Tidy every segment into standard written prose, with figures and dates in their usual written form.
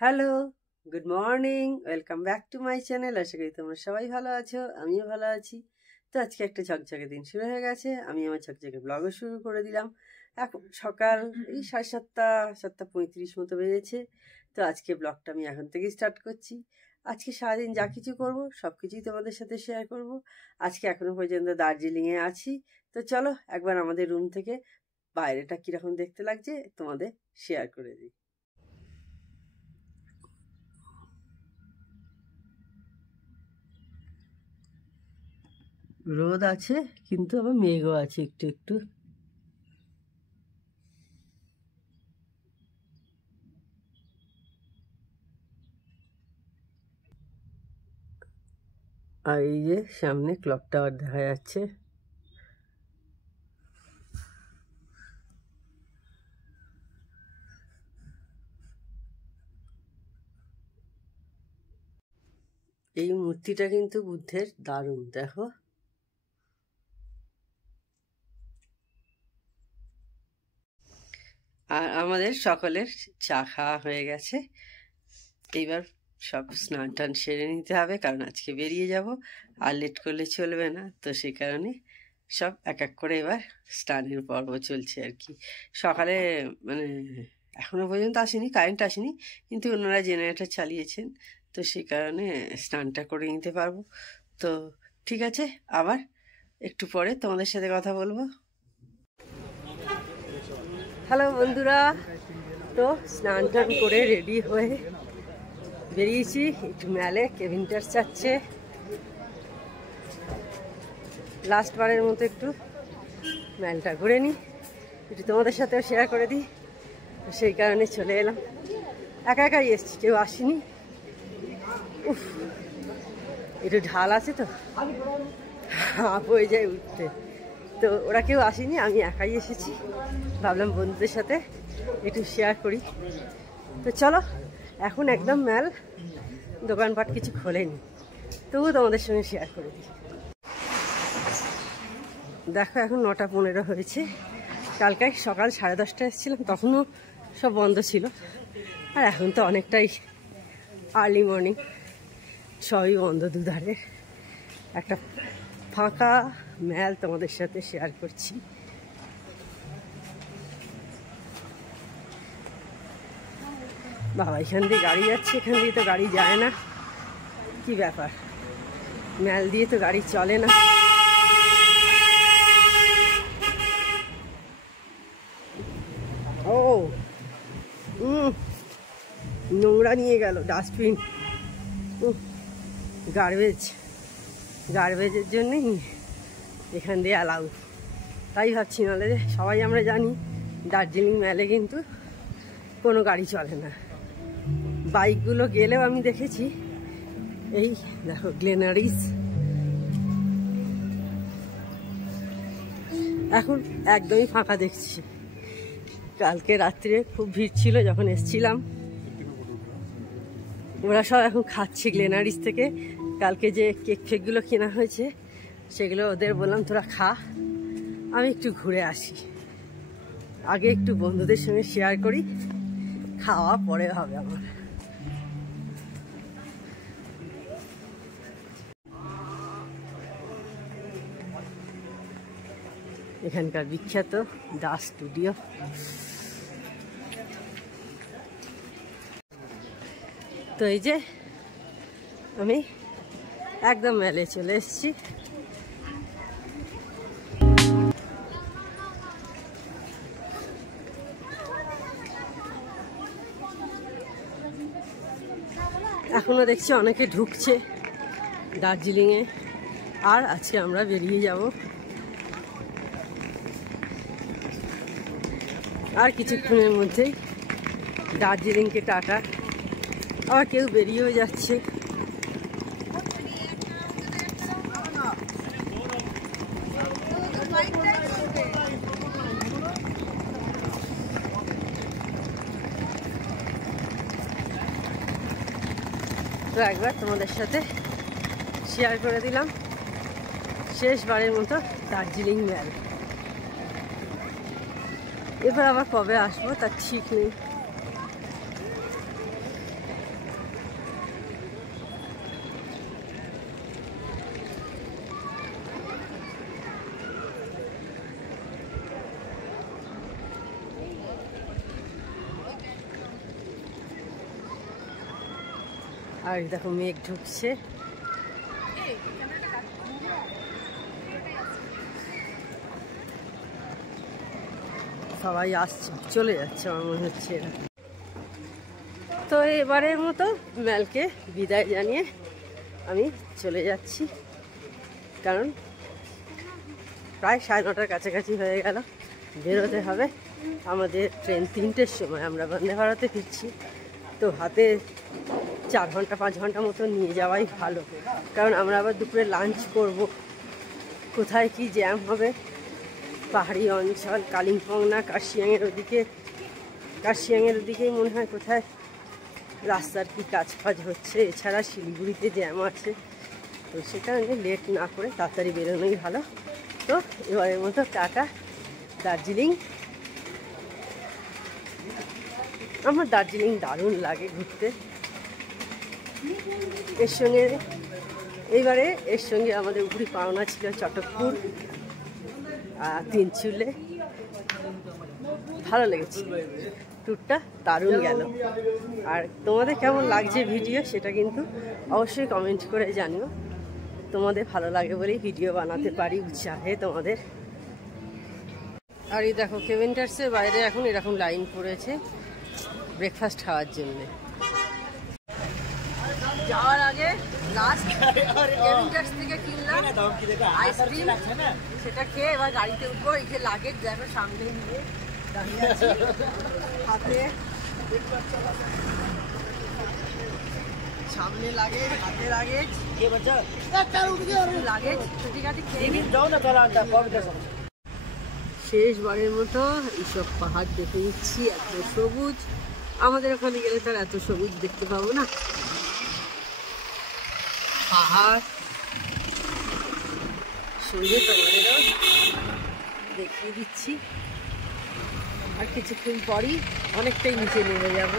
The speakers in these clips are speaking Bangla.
Hello, good morning, welcome back to my channel. আশা করি তোমরা সবাই ভালো আছো, আমিও ভালো আছি। তো আজকে একটা ঝকঝকে দিন শুরু হয়ে গেছে, আমি আমার ঝকঝকে ব্লগও শুরু করে দিলাম। এখন সকাল এই 7:30, 7:35 মতো বেজেছে। তো আজকে ব্লগটা আমি এখন থেকেই স্টার্ট করছি। আজকে সারাদিন যা কিছু করবো সব কিছুই তোমাদের সাথে শেয়ার করব। আজকে এখনো পর্যন্ত দার্জিলিংয়ে আছি। তো চলো একবার আমাদের রুম থেকে বাইরেটা কীরকম দেখতে লাগছে তোমাদের শেয়ার করে দিই। রোদ আছে কিন্তু আবার মেঘও আছে একটু একটু। আর এই যে সামনে ক্লক টাওয়ার দেখা যাচ্ছে। এই মূর্তিটা কিন্তু বুদ্ধের, দারুণ দেখো। আর আমাদের সকলের চা খাওয়া হয়ে গেছে। এইবার সব স্নান টান সেরে নিতে হবে, কারণ আজকে বেরিয়ে যাব আর লেট করলে চলবে না। তো সেই কারণে সব এক এক করে এবার স্নানের পর্ব চলছে আর কি। সকালে মানে এখনো পর্যন্ত আসেনি, কারেন্ট আসেনি, কিন্তু ওনারা জেনারেটর চালিয়েছেন, তো সেই কারণে স্নানটা করে নিতে পারবো। তো ঠিক আছে, আবার একটু পরে তোমাদের সাথে কথা বলবো। হ্যালো বন্ধুরা, তো স্নান টান করে রেডি হয়ে বেরিয়েছি একটু মেলে। কেভিনটার চাচ্ছে লাস্টবারের মতো একটু মেলটা ঘুরে নিই, একটু তোমাদের সাথেও শেয়ার করে দিই। সেই কারণে চলে এলাম, একা একাই এসছি, কেউ আসেনি। উফ, একটু ঢাল আছে তো হাঁপ হয়ে যায় উঠতে, তো ওরা কেউ আসেনি, আমি একাই এসেছি। ভাবলাম বন্ধুদের সাথে একটু শেয়ার করি। তো চলো, এখন একদম মেল, দোকানপাট কিছু খোলেনি, তবুও তোমাদের সঙ্গে শেয়ার করে দিই। দেখো এখন 9:15 হয়েছে। কালকে সকাল 10:30টায় এসেছিলাম, তখনও সব বন্ধ ছিল। আর এখন তো অনেকটাই আর্লি মর্নিং, সবই বন্ধ। দুধারে একটা ফাঁকা মেল তোমাদের সাথে শেয়ার করছি। বাবা, এখান দিয়ে গাড়ি যাচ্ছে, এখান দিয়ে তো গাড়ি যায় না, কি ব্যাপার? মেল দিয়ে তো গাড়ি চলে না। ও নোংরা নিয়ে গেল ডাস্টবিন। গার্বেজের জন্যই এখান দিয়ে অ্যালাউ। তাই ভাবছি, নাহলে সবাই আমরা জানি দার্জিলিং মেলে কিন্তু কোনো গাড়ি চলে না। বাইকগুলো গেলেও আমি দেখেছি। এই দেখো গ্লেনারিস, এখন একদমই ফাঁকা দেখছি। কালকে রাত্রে খুব ভিড় ছিল যখন এসছিলাম। ওরা সব এখন খাচ্ছে গ্লেনারিস থেকে। কালকে যে কেক ফেকগুলো কেনা হয়েছে সেগুলো ওদের বললাম তোরা খা, আমি একটু ঘুরে আসি। আগে একটু বন্ধুদের সঙ্গে শেয়ার করি, খাওয়া পরে হবে আমার। এখানকার বিখ্যাত দাস স্টুডিও। তো এই যে আমি একদম মেলে চলে এসেছি। এখনো দেখছি অনেকে ঢুকছে দার্জিলিংয়ে, আর আজকে আমরা বেরিয়ে যাব। আর কিছুক্ষণের মধ্যেই দার্জিলিংকে টাটা। আবার কেউ বেরিয়েও যাচ্ছে। তো একবার তোমাদের সাথে শেয়ার করে দিলাম শেষবারের মতো দার্জিলিং মেল। এবার আবার কবে আসবো তার ঠিক নেই। আর দেখো মেঘ ঢুকছে। সবাই আসছে, চলে যাচ্ছে আমার মনে হচ্ছে। তো এবারের মতো ম্যালকে বিদায় জানিয়ে আমি চলে যাচ্ছি, কারণ প্রায় 9:30 কাছাকাছি হয়ে গেল, বেরোতে হবে। আমাদের ট্রেন 3টের সময়, আমরা বন্দে ভারতে ফিরছি। তো হাতে 4 ঘন্টা 5 ঘন্টা মতো নিয়ে যাওয়াই ভালো, কারণ আমরা আবার দুপুরে লাঞ্চ করব। কোথায় কি জ্যাম হবে, পাহাড়ি অঞ্চল, কালিম্পং না কার্শিয়াংয়ের ওদিকে, কার্শিয়াংয়ের ওদিকেই মনে হয় কোথায় রাস্তার কি কাজ ফাজ হচ্ছে। এছাড়া শিলিগুড়িতে জ্যাম আছে, তো সেটা লেট না করে তাড়াতাড়ি বেরোনোই ভালো। তো এবারের মতো টাটা। দার্জিলিং, আমার দার্জিলিং দারুণ লাগে ঘুরতে। এর সঙ্গে এর সঙ্গে আমাদের উপরি পাওনা ছিল চটকপুর, তিনচুলে। ভালো লেগেছে, ট্যুরটা দারুণ গেল। আর তোমাদের কেমন লাগছে ভিডিও, সেটা কিন্তু অবশ্যই কমেন্ট করে জানিও। তোমাদের ভালো লাগে বলেই ভিডিও বানাতে পারি উৎসাহে তোমাদের। আর এই দেখো কেভেন্টার্সের বাইরে এখন এরকম লাইন পড়েছে ব্রেকফাস্ট খাওয়ার জন্য। যাওয়ার আগে লাস্ট কেভেন্টার্স থেকে কিনলাম আইসক্রিম, সেটা খেয়ে এবার গাড়িতে উঠবো। এই যে লাগেজ দেখো সামনে নিয়ে দাঁড়িয়ে আছি, হাতে সামনে লাগেজ, হাতে লাগেজ, লাগেজ ছুটিকাটি খেয়ে নিই। শেষবারের মতো এইসব পাহাড় দেখে নিচ্ছি, এত সবুজ। আমাদের ওখানে গেলে তার এত সবুজ দেখতে পাবো না। পাহাড় সঙ্গে তোমাদেরও দেখিয়ে দিচ্ছি। আর কিছুক্ষণ পরই অনেকটাই নিচে নেমে যাব।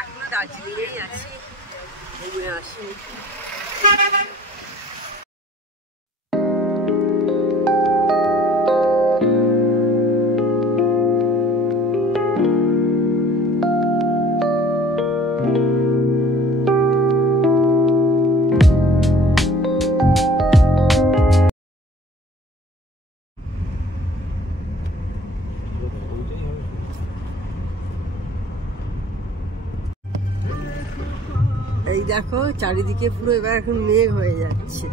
এখনো দার্জিলিংয়েই আছি, ঘুরে আসি। এই দেখো চারিদিকে পুরো এবার এখন মেঘ হয়ে যাচ্ছে,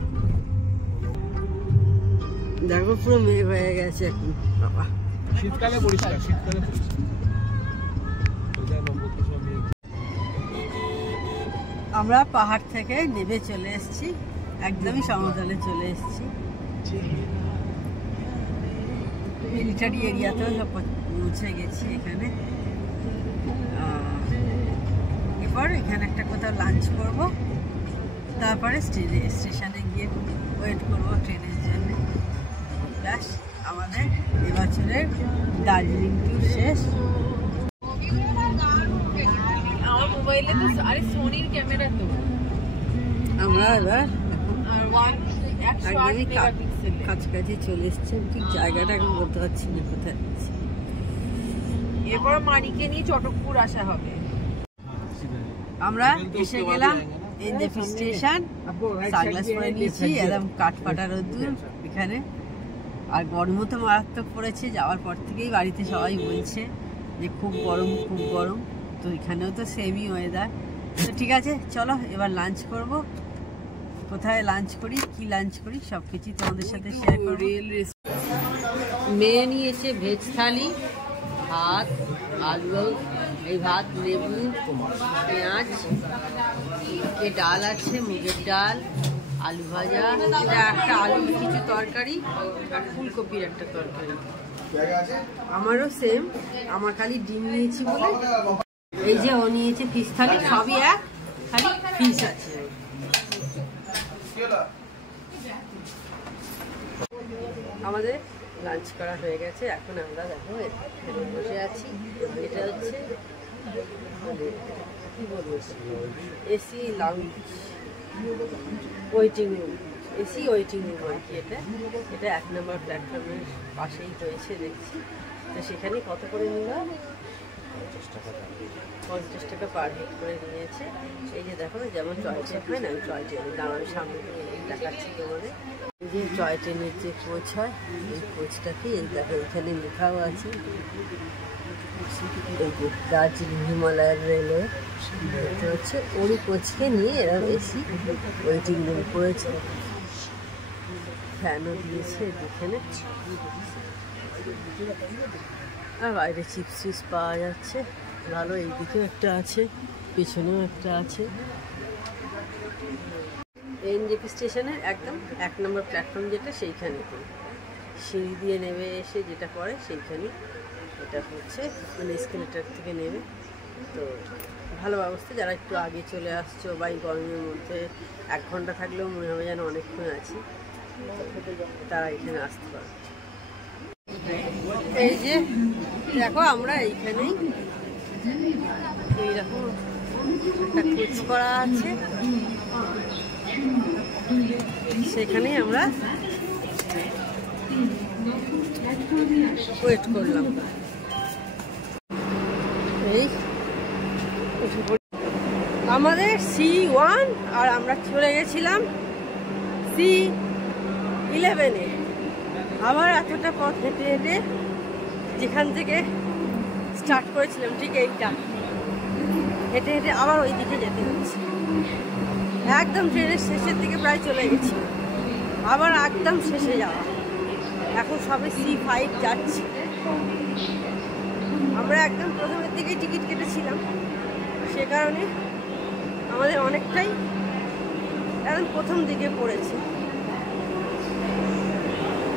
দেখো পুরো মেঘ হয়ে গেছে এখন। বাবা শীতকালে পরিষ্কার, শীতকালে পরিষ্কার। আমরা পাহাড় থেকে নেমে চলে এসেছি, একদমই সমতলে চলে এসেছি। মিলিটারি এরিয়াতেও সব পৌঁছে গেছি। এখানে এবার এখানে একটা কোথাও লাঞ্চ করব, তারপরে স্টেশনে গিয়ে ওয়েট করব ট্রেনের জন্য। ব্যাস, আমাদের এবছরের দার্জিলিং ট্যুর শেষ। আমার মোবাইলে তো আরে সোনির ক্যামেরা তো আমরা এবার একদমই কাছাকাছি চলে এসছি। ঠিক জায়গাটা এখন বলতে পারছি না কোথায়। এরপর মানিকে নিয়ে চটকপুর আসা হবে। আমরা এসে গেলাম এনজেপি স্টেশন, সানগ্লাস পরে নিয়েছি, একদম কাঠফাটা রোদ্দুর এখানে। আর গরমও তো মারাত্মক পড়েছে, যাওয়ার পর থেকেই বাড়িতে সবাই বলছে যে খুব গরম খুব গরম। তো এখানেও তো সেমই ওয়েদার। তো ঠিক আছে, চলো এবার লাঞ্চ করব। কোথায় লাঞ্চ করি, কি লাঞ্চ করি, সব কিছুই তোমাদের সাথে শেয়ার করব। মেয়ে নিয়েছে ভেজ থালি, ভাত, আলু, এই ভাত, লেবু, পেঁয়াজ, ডাল আছে, মুগের ডাল, আলু ভাজা, এটা একটা আলুর কিছু তরকারি, আর ফুলকপির একটা তরকারি। আমারও সেম, আমার খালি ডিম নিয়েছি বলে। এই যে ও নিয়েছে ফিশ থালি, সবই এক, খালি ফিশ আছে। আমাদের লাঞ্চ করা হয়ে গেছে, এখন আমরা দেখো এখানে বসে আছি। এটা হচ্ছে কি বলবো, AC lounge waiting room, AC waiting room আর কি। এটা 1 নম্বর প্ল্যাটফর্মের পাশেই হয়েছে দেখছি। তো সেখানে কত করে নিল 50 টাকা পার হেড করে নিয়েছে। এই যে দেখো, যেমন টয় ট্রেন হয় না, টয় ট্রেন দাঁড়ানো সামনে দেখাচ্ছি তোমাদের। এই যে টয় ট্রেনের যে কোচ হয়, এই কোচটাকে এই দেখো এখানে লেখাও আছে, এই যে দার্জিলিং হিমালয়ান রেলওয়ে দেখতে হচ্ছে। ওই কোচকে নিয়ে এরা বেশি ওয়েটিং রুম করেছে, ফ্যানও দিয়েছে এখানে, আর বাইরে চিপস চিপস পাওয়া যাচ্ছে ভালো। এইদিকেও একটা আছে, পিছনেও একটা আছে। এনজেপি স্টেশনের একদম 1 নম্বর প্ল্যাটফর্ম যেটা, সেইখানে সিঁড়ি দিয়ে নেমে এসে যেটা পড়ে সেইখানে, এটা হচ্ছে মানে এসকেলেটার থেকে নেমে। তো ভালো ব্যবস্থা, যারা একটু আগে চলে আসছো বা এই গরমের মধ্যে 1 ঘন্টা থাকলেও মনে হবে যেন অনেকক্ষণ আছি, তারা এখানে আসতে পারে। এই যে দেখো, আমরা এইখানেই এইরকম একটা কোচ করা আছে, সেখানেই আমরা ওয়েট করলাম। এই আমাদের C1 আর আমরা চলে গেছিলাম C11-এ। আবার এতটা পথ হেঁটে হেঁটে যেখান থেকে স্টার্ট করেছিলাম, ঠিক এইটা হেঁটে হেঁটে আবার ওই দিকে যেতে হচ্ছে। একদম ট্রেনের শেষের দিকে প্রায় চলে গেছি, আবার একদম শেষে যাওয়া। এখন সবে C5 যাচ্ছি। আমরা একদম প্রথমের দিকেই টিকিট কেটেছিলাম, সে কারণে আমাদের অনেকটাই একদম প্রথম দিকে পড়েছে।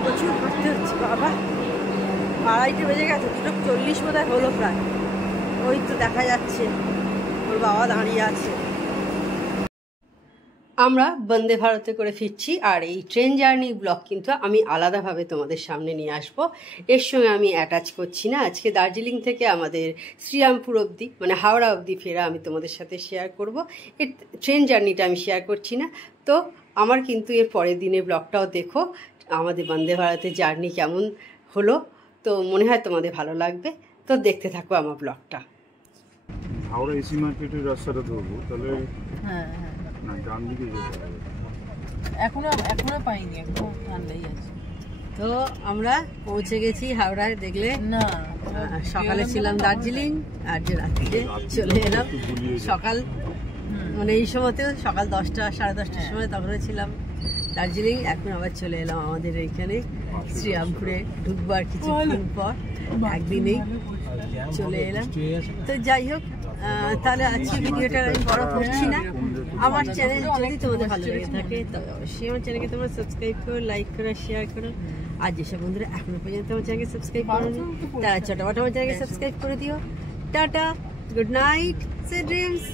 প্রচুর হাঁটতে হচ্ছে বাবা, 2:30 বেজে গেছে, 2:40 বোধহয় হলো প্রায়। ওই তো দেখা যাচ্ছে ওর বাবা দাঁড়িয়ে আছে। আমরা বন্দে ভারতে করে ফিরছি, আর এই ট্রেন জার্নি ব্লগ কিন্তু আমি আলাদাভাবে তোমাদের সামনে নিয়ে আসব। এর সঙ্গে আমি অ্যাটাচ করছি না। আজকে দার্জিলিং থেকে আমাদের শ্রীরামপুর অবধি মানে হাওড়া অবধি ফেরা আমি তোমাদের সাথে শেয়ার করব। এর ট্রেন জার্নিটা আমি শেয়ার করছি না। তো আমার কিন্তু এর পরের দিনের ব্লগটাও দেখো, আমাদের বন্দে ভারতের জার্নি কেমন হলো। তো মনে হয় তোমাদের ভালো লাগবে, তো দেখতে থাকো আমার ব্লগটা। হাওড়া এসি মার্কেটের রাস্তাটা ধরবো তাহলে? হ্যাঁ না, ডান দিকে যেতে হবে। এখনো পাইনি, এখনো ঠান্ডাই আছে। তো আমরা পৌঁছে গেছি হাওড়ায়। দেখলে না, সকালে ছিলাম দার্জিলিং, আর যে রাত্রিতে চলে এলাম। সকাল মানে এই সময়তেও সকাল 10টা 10:30টার সময় তখন ছিলাম দার্জিলিং। এখন আবার চলে এলাম আমাদের এইখানে শ্রীরামপুরে, ঢুকবার কিছুক্ষণ পর। একদিনেই চলে এলাম। তো যাই হোক, তাহলে আজকে ভিডিওটা আমি বড় করছি না। আমার চ্যানেল যদি তোমাদের ভালো লেগে থাকে তবে অবশ্যই আমার চ্যানেলকে তোমরা সাবস্ক্রাইব করো, লাইক করো, শেয়ার করো। আর যেসব বন্ধুরা এখনো পর্যন্ত আমার চ্যানেলকে সাবস্ক্রাইব করোনি, তারা চটাপট আমার চ্যানেলকে সাবস্ক্রাইব করে দিও। Tata, good night, sweet dreams.